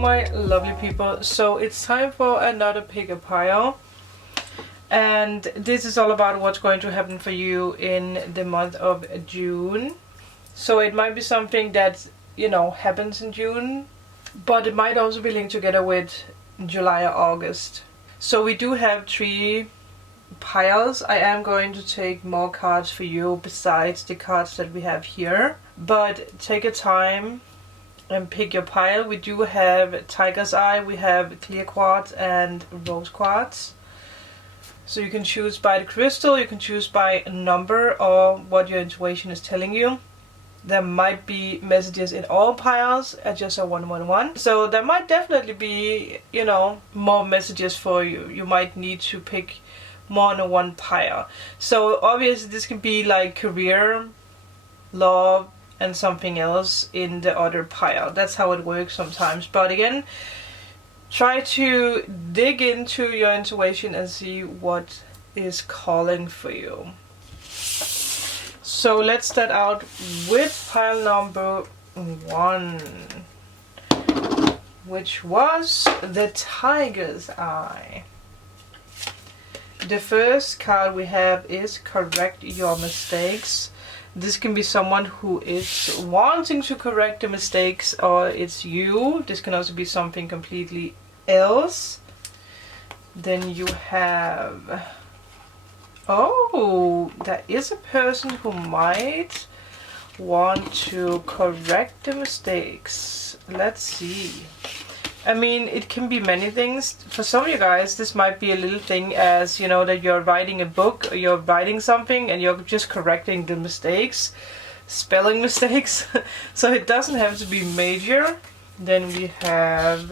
my lovely people, so it's time for another pick a pile, and this is all about what's going to happen for you in the month of June. So it might be something that, you know, happens in June, but it might also be linked together with July or August. So we do have 3 piles. I am going to take more cards for you besides the cards that we have here, but take your time and pick your pile. We do have tiger's eye, we have clear quartz and rose quartz. So you can choose by the crystal, you can choose by a number or what your intuition is telling you. There might be messages in all piles at just a 111. So there might definitely be, you know, more messages for you. You might need to pick more than one pile. So obviously this can be like career, love, and something else in the other pile. That's how it works sometimes. But again, try to dig into your intuition and see what is calling for you. So let's start out with pile number 1, which was the Tiger's Eye. The first card we have is Correct Your Mistakes. This can be someone who is wanting to correct the mistakes, or it's you. This can also be something completely else. Then you have... oh, there is a person who might want to correct the mistakes. Let's see. I mean, it can be many things. For some of you guys, this might be a little thing as, you know, that you're writing a book or you're writing something and you're just correcting the mistakes, spelling mistakes. So it doesn't have to be major. Then we have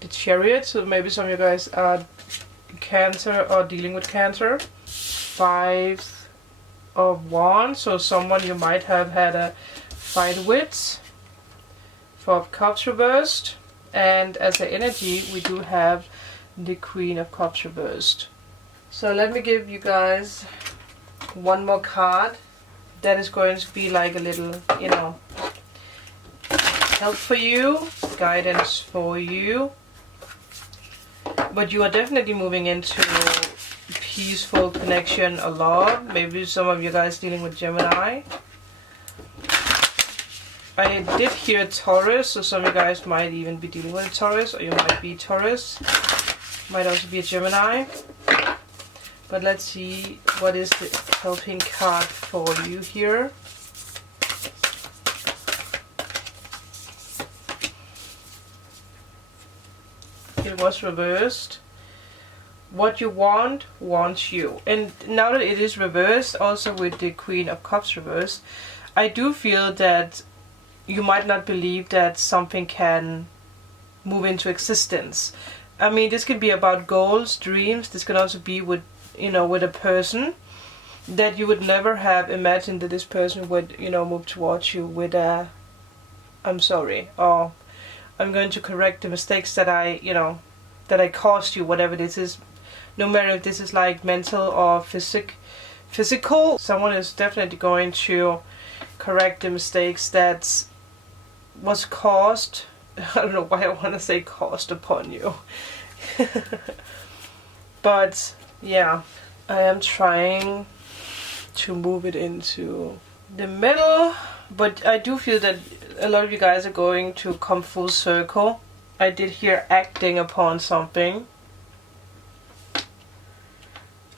the Chariot. So maybe some of you guys are Cancer or dealing with Cancer. 5 of Wands. So someone you might have had a fight with. 4 of Cups reversed. And as an energy, we do have the Queen of Cups reversed. So let me give you guys one more card. That is going to be like a little, you know, help for you, guidance for you. But you are definitely moving into peaceful connection or love. Maybe some of you guys dealing with Gemini. I did hear Taurus, so some of you guys might even be dealing with a Taurus, or you might be Taurus. Might also be a Gemini. But let's see what is the helping card for you here. It was reversed. What you want, wants you. And now that it is reversed, also with the Queen of Cups reversed, I do feel that you might not believe that something can move into existence. I mean, this could be about goals, dreams. This could also be with, you know, with a person that you would never have imagined that this person would, you know, move towards you with a, I'm sorry, or I'm going to correct the mistakes that I, you know, that I caused you, whatever this is. No matter if this is like mental or physical, someone is definitely going to correct the mistakes that was caused. I don't know why I want to say caused upon you. But yeah, I am trying to move it into the middle, but I do feel that a lot of you guys are going to come full circle. I did hear acting upon something.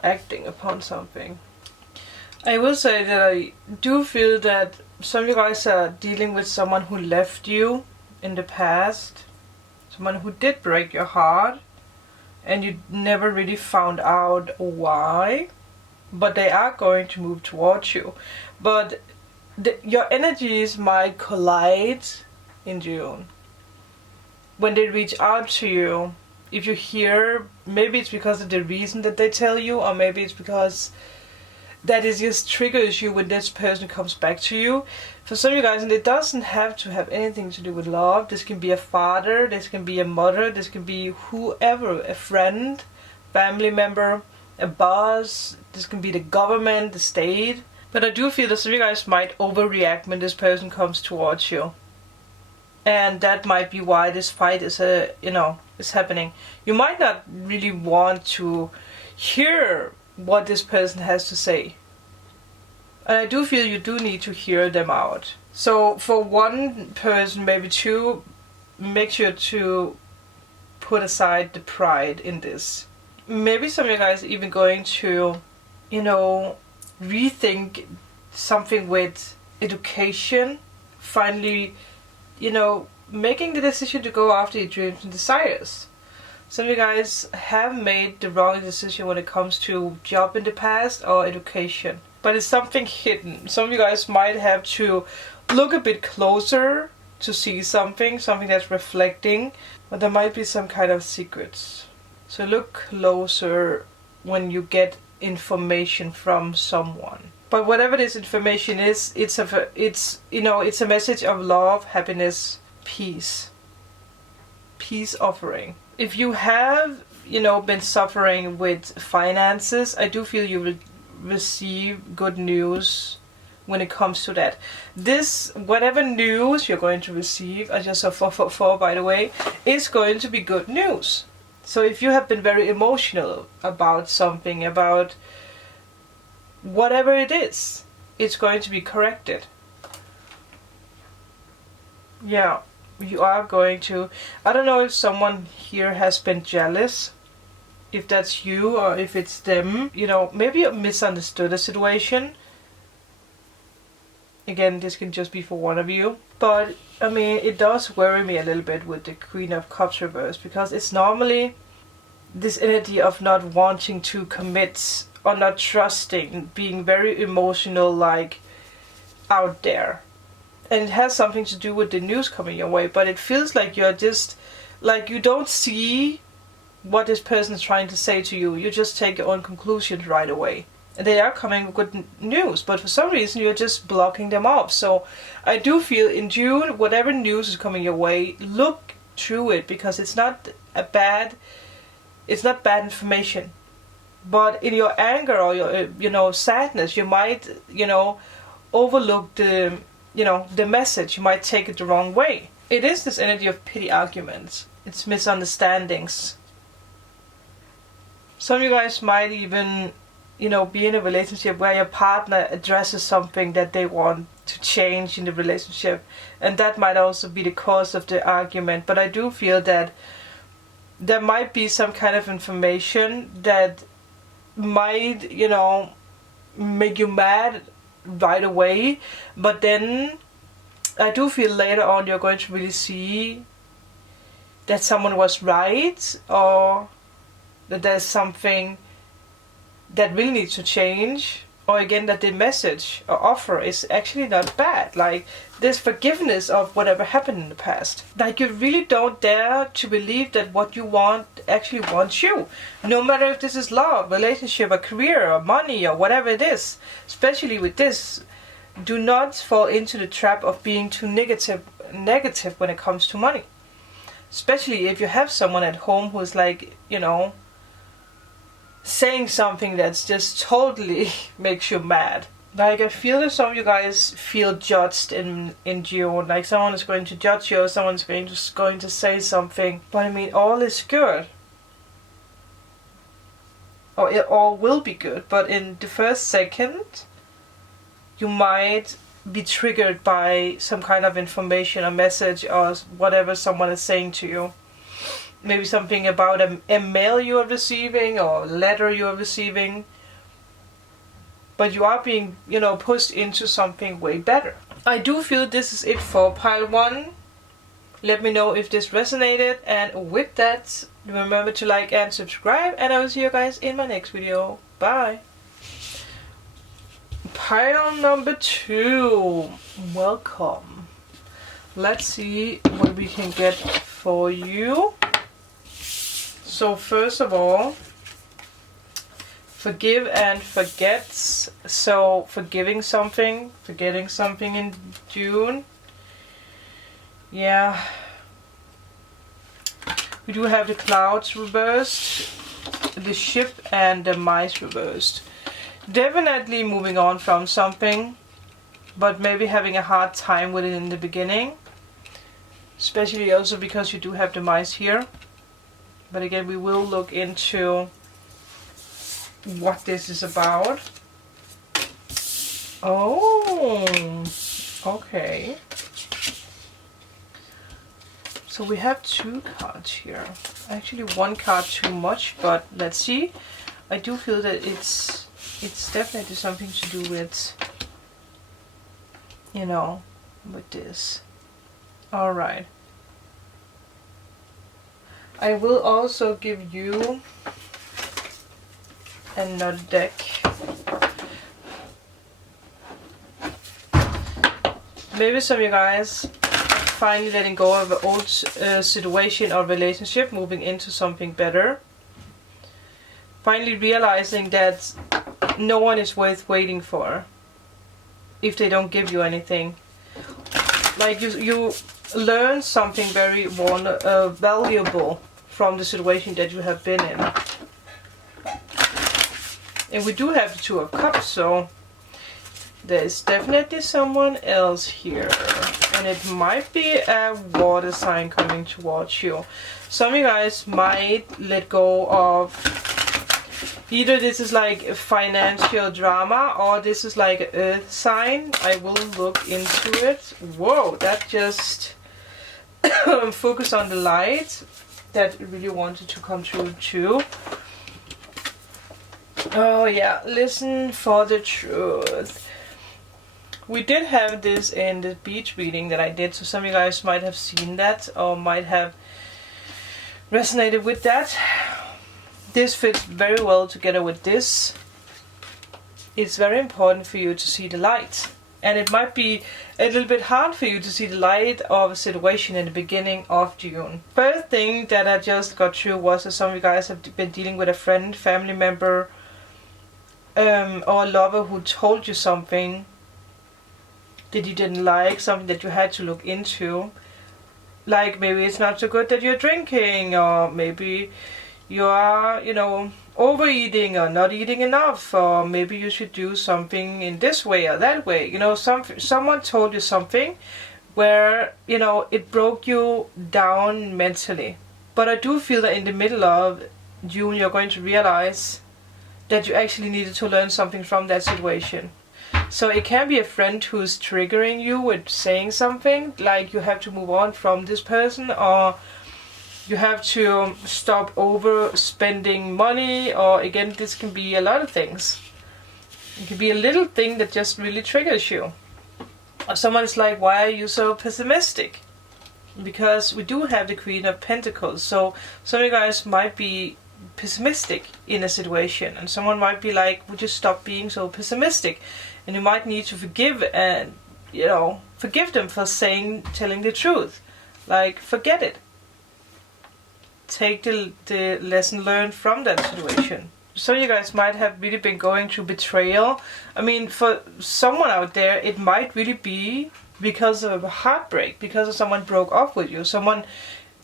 Acting upon something. I will say that I do feel that some of you guys are dealing with someone who left you in the past. Someone who did break your heart. And you never really found out why. But they are going to move towards you. But your energies might collide in June. When they reach out to you, if you hear, maybe it's because of the reason that they tell you, or maybe it's because that it just triggers you when this person comes back to you. For some of you guys, and it doesn't have to have anything to do with love. This can be a father, this can be a mother, this can be whoever, a friend, family member, a boss, this can be the government, the state. But I do feel that some of you guys might overreact when this person comes towards you. And that might be why this fight is is happening. You might not really want to hear what this person has to say. And I do feel you do need to hear them out. So for one person, maybe two, make sure to put aside the pride in this. Maybe some of you guys are even going to, rethink something with education. Finally, making the decision to go after your dreams and desires. Some of you guys have made the wrong decision when it comes to job in the past or education. But it's something hidden. Some of you guys might have to look a bit closer to see something that's reflecting. But there might be some kind of secrets. So look closer when you get information from someone. But whatever this information is, it's a message of love, happiness, peace. Peace offering. If you have, been suffering with finances, I do feel you will receive good news when it comes to that. Whatever news you're going to receive, I just saw 444 by the way, is going to be good news. So if you have been very emotional about something, about whatever it is, it's going to be corrected. Yeah, you are going to. I don't know if someone here has been jealous, if that's you or if it's them. Maybe you misunderstood a situation. Again, this can just be for one of you. But, it does worry me a little bit with the Queen of Cups reverse, because it's normally this energy of not wanting to commit or not trusting, being very emotional, out there. And it has something to do with the news coming your way, but it feels like you're just, you don't see what this person is trying to say to you. You just take your own conclusions right away. They are coming with good news, but for some reason you're just blocking them off. So I do feel in June, whatever news is coming your way, look through it, because it's not bad information. But in your anger or your sadness, you might overlook the message. You might take it the wrong way. It is this energy of pity arguments. It's misunderstandings. Some of you guys might even be in a relationship where your partner addresses something that they want to change in the relationship, and that might also be the cause of the argument. But I do feel that there might be some kind of information that might, make you mad right away, but then I do feel later on you're going to really see that someone was right, or that there's something that really needs to change, or again that the message or offer is actually not bad. There's forgiveness of whatever happened in the past. You really don't dare to believe that what you want actually wants you. No matter if this is love, relationship, or career, or money, or whatever it is. Especially with this, do not fall into the trap of being too negative when it comes to money. Especially if you have someone at home who's saying something that's just totally makes you mad. I feel that some of you guys feel judged in June. Someone is going to judge you, or someone's going to say something. But all is good. Or it all will be good. But in the first second, you might be triggered by some kind of information or message or whatever someone is saying to you. Maybe something about a mail you are receiving or a letter you are receiving. But you are being, pushed into something way better. I do feel this is it for pile 1. Let me know if this resonated. And with that, remember to like and subscribe. And I will see you guys in my next video. Bye. Pile number 2. Welcome. Let's see what we can get for you. So first of all, forgive and forget. So forgetting something in June. Yeah. We do have the clouds reversed, the ship, and the mice reversed. Definitely moving on from something, but maybe having a hard time with it in the beginning. especially also because you do have the mice here. But again, we will look into what this is about. Oh, okay. So we have 2 cards here. Actually 1 card too much, but let's see. I do feel that it's definitely something to do with, you know, with this. Alright. I will also give you another deck. Maybe some of you guys finally letting go of an old situation or relationship, moving into something better. Finally realizing that no one is worth waiting for if they don't give you anything. Like you learn something very valuable from the situation that you have been in. And we do have the 2 of Cups, so there's definitely someone else here. And it might be a water sign coming towards you. Some of you guys might let go of, either this is like a financial drama or this is like an earth sign. I will look into it. Whoa, that just focus on the light. That really wanted to come true too. Oh yeah, listen for the truth. We did have this in the beach reading that I did, so some of you guys might have seen that or might have resonated with that. This fits very well together with this. It's very important for you to see the light. And it might be a little bit hard for you to see the light of a situation in the beginning of June. First thing that I just got through was that some of you guys have been dealing with a friend, family member, or a lover who told you something that you didn't like, something that you had to look into. Like maybe it's not so good that you're drinking, or maybe you are, you know, overeating or not eating enough, or maybe you should do something in this way or that way. You know, someone told you something where, you know, it broke you down mentally. But I do feel that in the middle of June you're going to realize that you actually needed to learn something from that situation. So it can be a friend who's triggering you with saying something, like you have to move on from this person, or you have to stop overspending money, or again, this can be a lot of things. It could be a little thing that just really triggers you. Or someone is like, why are you so pessimistic? Because we do have the Queen of Pentacles, so some of you guys might be pessimistic in a situation, and someone might be like, would you stop being so pessimistic? And you might need to forgive, and you know, forgive them for telling the truth. Like, forget it. Take the lesson learned from that situation. Some of you guys might have really been going through betrayal. I mean, for someone out there, it might really be because of a heartbreak, because of someone broke up with you. Someone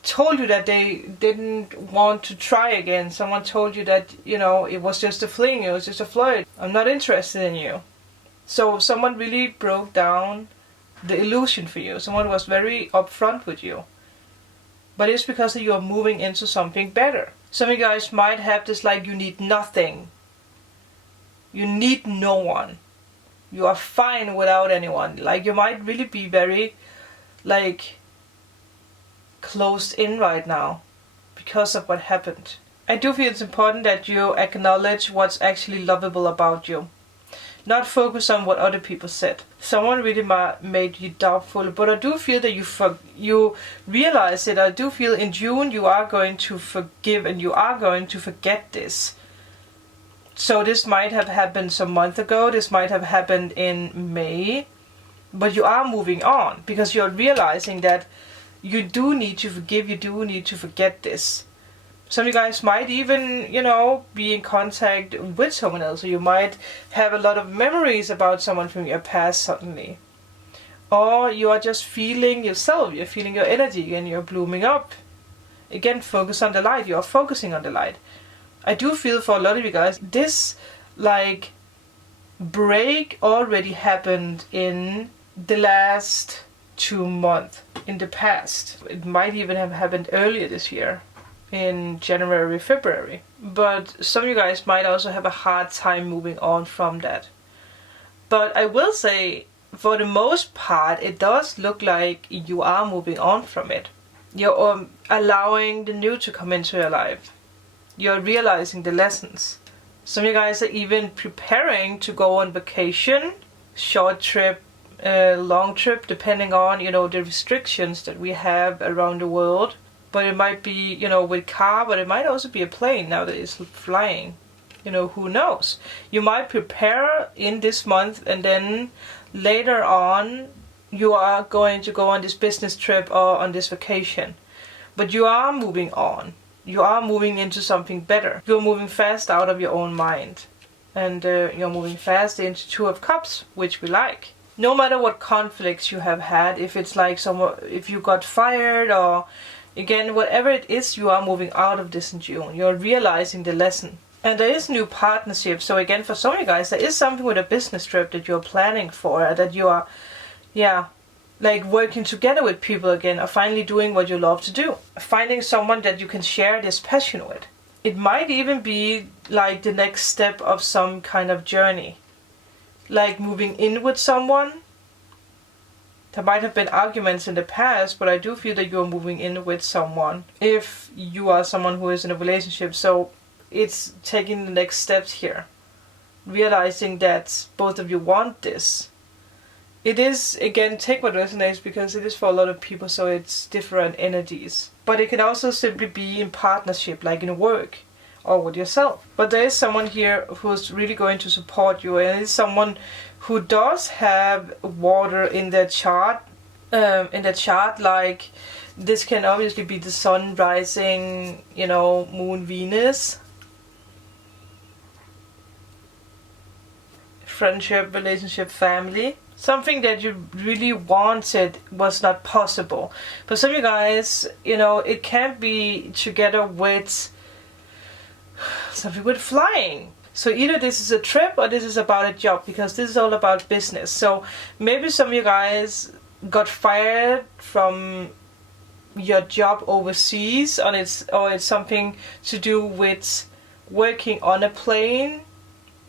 told you that they didn't want to try again. Someone told you that, you know, it was just a fling, it was just a flirt. I'm not interested in you. So someone really broke down the illusion for you. Someone was very upfront with you. But it's because you are moving into something better. Some of you guys might have this like, you need nothing. You need no one. You are fine without anyone. Like, you might really be very, like, closed in right now because of what happened. I do feel it's important that you acknowledge what's actually lovable about you. Not focus on what other people said. Someone really made you doubtful, but I do feel that you realize it. I do feel in June you are going to forgive and you are going to forget this. So this might have happened some month ago, this might have happened in May, but you are moving on because you're realizing that you do need to forgive, you do need to forget this. Some of you guys might even, you know, be in contact with someone else, or you might have a lot of memories about someone from your past suddenly. Or you are just feeling yourself, you're feeling your energy and you're blooming up. Again, focus on the light, you are focusing on the light. I do feel for a lot of you guys, this like break already happened in the last 2 months in the past. It might even have happened earlier this year, in January, February. But some of you guys might also have a hard time moving on from that. But I will say, for the most part, it does look like you are moving on from it. You're allowing the new to come into your life. You're realizing the lessons. Some of you guys are even preparing to go on vacation, short trip, long trip, depending on, the restrictions that we have around the world. But it might be, with car, but it might also be a plane now that it's flying. Who knows? You might prepare in this month, and then later on you are going to go on this business trip or on this vacation. But you are moving on. You are moving into something better. You're moving fast out of your own mind. And you're moving fast into Two of Cups, which we like. No matter what conflicts you have had, if it's like if you got fired, or again, whatever it is, you are moving out of this in June. You're realizing the lesson. And there is new partnership. So again, for some of you guys, there is something with a business trip that you're planning for, that you are, like working together with people again, or finally doing what you love to do. Finding someone that you can share this passion with. It might even be like the next step of some kind of journey. Like moving in with someone. There might have been arguments in the past, but I do feel that you're moving in with someone. If you are someone who is in a relationship, so it's taking the next steps here. Realizing that both of you want this. It is, again, take what resonates, because it is for a lot of people, so it's different energies. But it can also simply be in partnership, like in work or with yourself. But there is someone here who's really going to support you, and it's someone who does have water in their chart. Like this can obviously be the sun rising, moon, Venus. Friendship, relationship, family. Something that you really wanted was not possible. For some of you guys, it can't be together with something with flying. So either this is a trip or this is about a job, because this is all about business. So maybe some of you guys got fired from your job overseas, or it's something to do with working on a plane,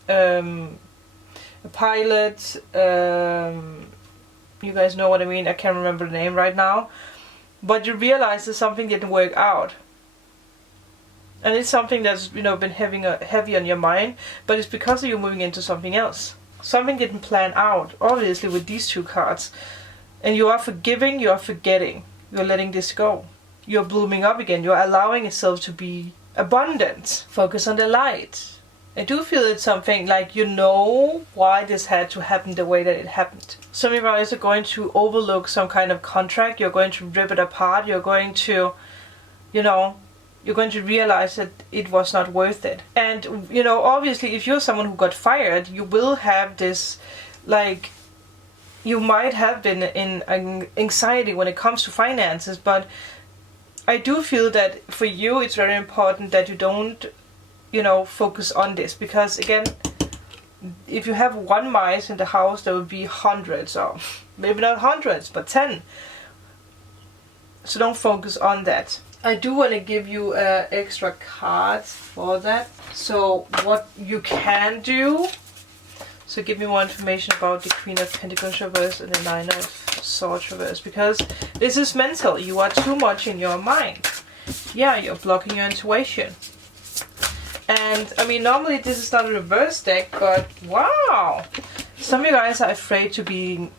a pilot, you guys know what I mean, I can't remember the name right now, but you realize that something didn't work out. And it's something that's, been heavy on your mind, but it's because you're moving into something else. Something didn't plan out, obviously, with these two cards. And you are forgiving, you are forgetting, you're letting this go. You're blooming up again, you're allowing yourself to be abundant. Focus on the light. I do feel it's something like why this had to happen the way that it happened. Some of you guys are going to overlook some kind of contract. You're going to rip it apart. You're going to, you're going to realize that it was not worth it. And, obviously, if you're someone who got fired, you will have this, you might have been in anxiety when it comes to finances. But I do feel that for you, it's very important that you don't, focus on this, because again, if you have one mice in the house, there will be hundreds, or maybe not hundreds, but 10. So don't focus on that. I do want to give you extra cards for that. So what you can do. So give me more information about the Queen of Pentacles reverse and the Nine of Swords reverse, because this is mental. You are too much in your mind. Yeah, you're blocking your intuition. And I mean, normally this is not a reverse deck, but wow! Some of you guys are afraid to be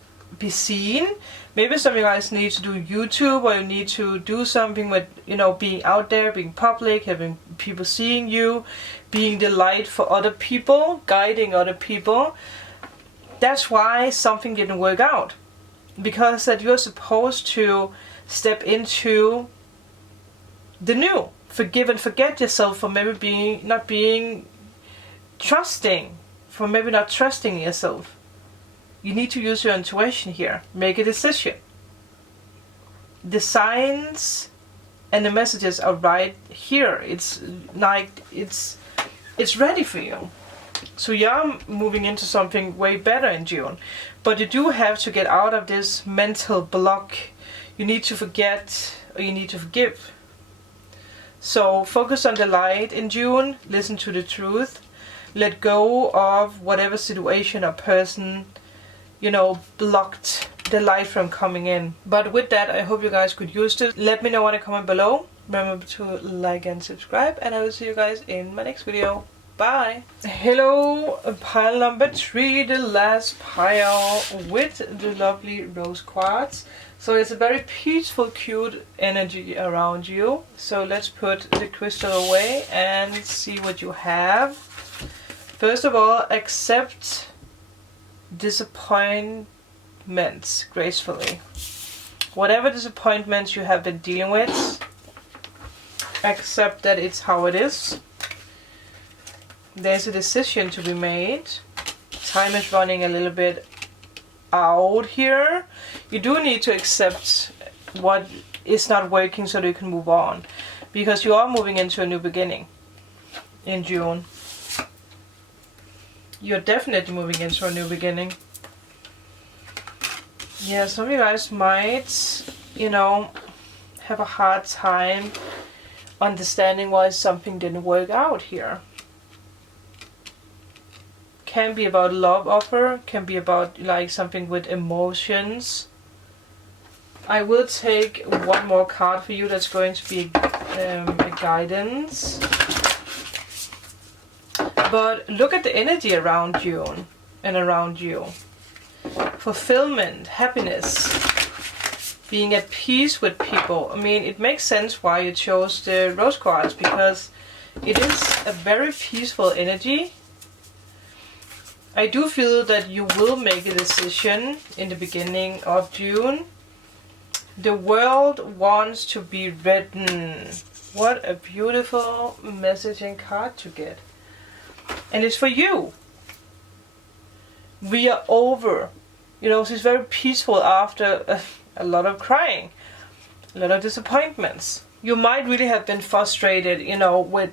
seen. Maybe some of you guys need to do YouTube, or you need to do something with, being out there, being public, having people seeing you, being the light for other people, guiding other people. That's why something didn't work out. Because that you're supposed to step into the new. Forgive and forget yourself for maybe not being trusting, for maybe not trusting yourself. You need to use your intuition here. Make a decision. The signs and the messages are right here. It's like it's ready for you. So you're moving into something way better in June. But you do have to get out of this mental block. You need to forget, or you need to forgive. So focus on the light in June. Listen to the truth. Let go of whatever situation or person, blocked the light from coming in. But with that, I hope you guys could use this. Let me know in a comment below. Remember to like and subscribe, and I will see you guys in my next video. Bye! Hello, pile number 3, the last pile with the lovely rose quartz. So it's a very peaceful, cute energy around you. So let's put the crystal away and see what you have. First of all, accept disappointments gracefully. Whatever disappointments you have been dealing with, accept that it's how it is. There's a decision to be made. Time is running a little bit out here. You do need to accept what is not working so that you can move on. Because you are moving into a new beginning in June. You're definitely moving into a new beginning. Yeah, some of you guys might, have a hard time understanding why something didn't work out here. Can be about love offer, can be about like something with emotions. I will take one more card for you that's going to be a guidance. But look at the energy around June and around you. Fulfillment, happiness, being at peace with people. I mean, it makes sense why you chose the rose quartz, because it is a very peaceful energy. I do feel that you will make a decision in the beginning of June. The world wants to be written. What a beautiful messaging card to get. And it's for you. We are over. So it's very peaceful after a lot of crying, a lot of disappointments. You might really have been frustrated, with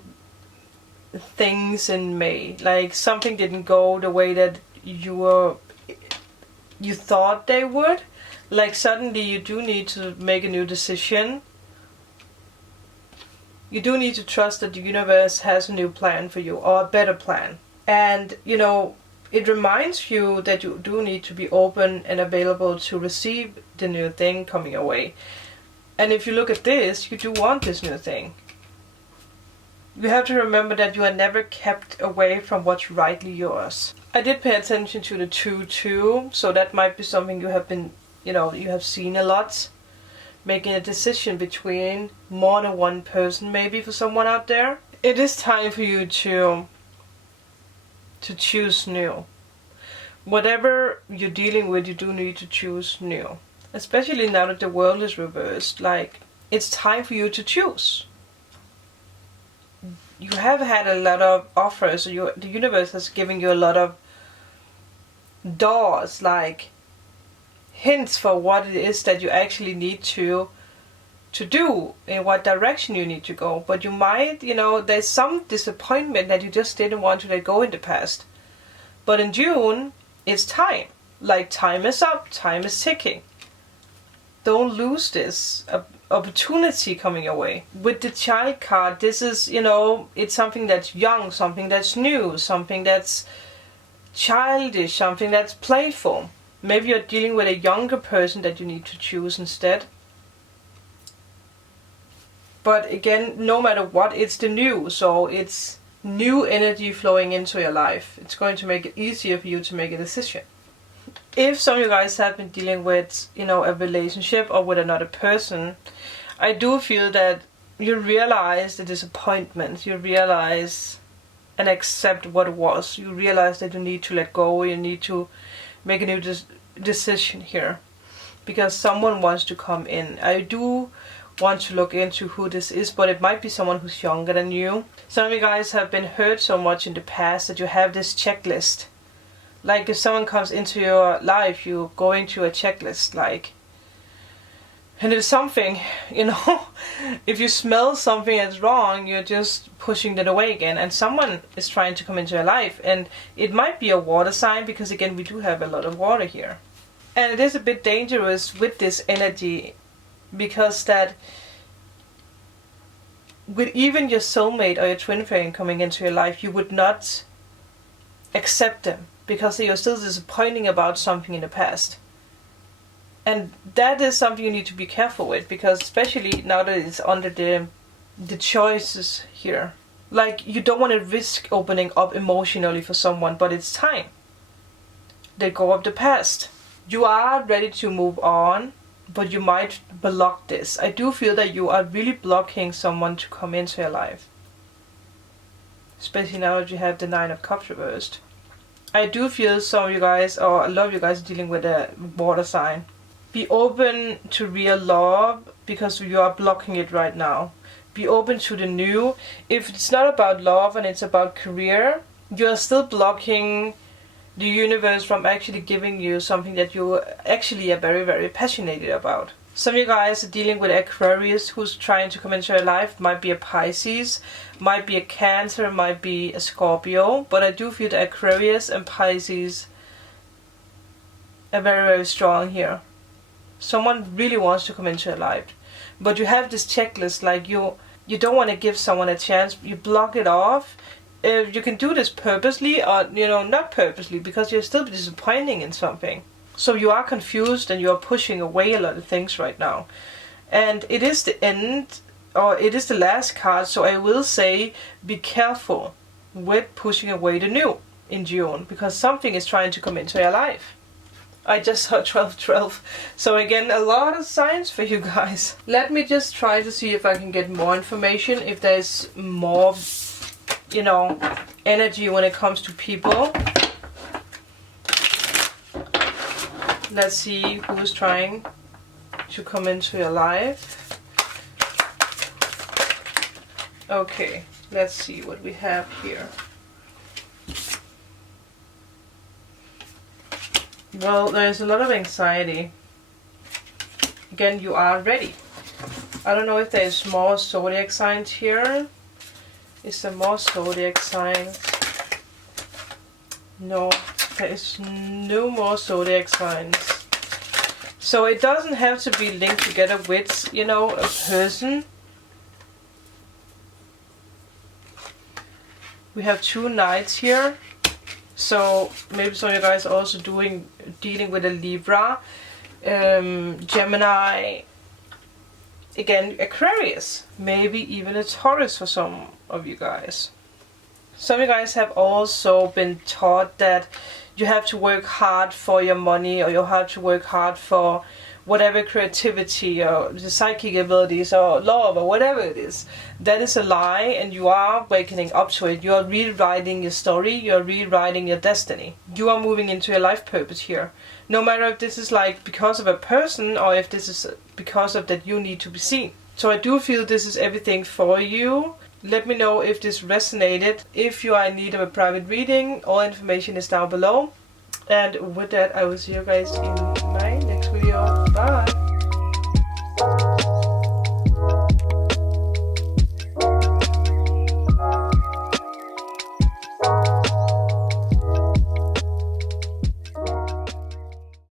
things in May. Like something didn't go the way that you thought they would. Like suddenly you do need to make a new decision. You do need to trust that the universe has a new plan for you, or a better plan. And it reminds you that you do need to be open and available to receive the new thing coming your way. And if you look at this, you do want this new thing. You have to remember that you are never kept away from what's rightly yours. I did pay attention to the 2-2, so that might be something you have been, you have seen a lot. Making a decision between more than one person, maybe, for someone out there. It is time for you to choose new. Whatever you're dealing with, you do need to choose new. Especially now that the world is reversed. Like, it's time for you to choose. You have had a lot of offers. The universe has given you a lot of doors, like hints for what it is that you actually need to do, in what direction you need to go. But you might, there's some disappointment that you just didn't want to let go in the past. But in June, it's time. Like, time is up, time is ticking. Don't lose this opportunity coming your way. With the child card, this is, it's something that's young, something that's new, something that's childish, something that's playful. Maybe you're dealing with a younger person that you need to choose instead. But again, no matter what, it's the new. So it's new energy flowing into your life. It's going to make it easier for you to make a decision. If some of you guys have been dealing with, a relationship or with another person, I do feel that you realize the disappointment. You realize and accept what it was. You realize that you need to let go. You need to make a new decision here. Because someone wants to come in. I do want to look into who this is, but it might be someone who's younger than you. Some of you guys have been hurt so much in the past that you have this checklist. Like, if someone comes into your life, you go into a checklist, like, And if something, you know, if you smell something that's wrong, you're just pushing that away again. And someone is trying to come into your life. And it might be a water sign, because again, we do have a lot of water here. And it is a bit dangerous with this energy, because that with even your soulmate or your twin flame coming into your life, you would not accept them, because you're still disappointing about something in the past. And that is something you need to be careful with, because especially now that it's under the choices here. Like, you don't want to risk opening up emotionally for someone, but it's time. Let go of the past. You are ready to move on, but you might block this. I do feel that you are really blocking someone to come into your life. Especially now that you have the 9 of Cups reversed. I do feel some of you guys, or a lot of you guys, are dealing with a water sign. Be open to real love, because you are blocking it right now. Be open to the new. If it's not about love and it's about career, you are still blocking the universe from actually giving you something that you actually are very, very passionate about. Some of you guys are dealing with Aquarius who's trying to come into your life. Might be a Pisces, might be a Cancer, might be a Scorpio. But I do feel that Aquarius and Pisces are very, very strong here. Someone really wants to come into your life, but you have this checklist, like you don't want to give someone a chance. You block it off. You can do this purposely, or not purposely, because you're still disappointing in something. So you are confused and you are pushing away a lot of things right now. And it is the end, or it is the last card. So I will say, be careful with pushing away the new in June, because something is trying to come into your life. I just saw 12-12. So again, a lot of signs for you guys. Let me just try to see if I can get more information, if there's more, energy when it comes to people. Let's see who's trying to come into your life. Okay, let's see what we have here. Well, there's a lot of anxiety. Again, you are ready. I don't know if there's more zodiac signs here. Is there more zodiac signs? No, there is no more zodiac signs. So it doesn't have to be linked together with, a person. We have 2 knights here. So maybe some of you guys are also dealing with a Libra, Gemini, again Aquarius, maybe even a Taurus for some of you guys. Some of you guys have also been taught that you have to work hard for your money, or you have to work hard for whatever creativity or the psychic abilities or love or whatever it is. That is a lie, and you are waking up to it. You are rewriting your story, you are rewriting your destiny. You are moving into your life purpose here. No matter if this is like because of a person, or if this is because of that you need to be seen. So I do feel this is everything for you. Let me know if this resonated. If you are in need of a private reading, all information is down below. And with that, I will see you guys in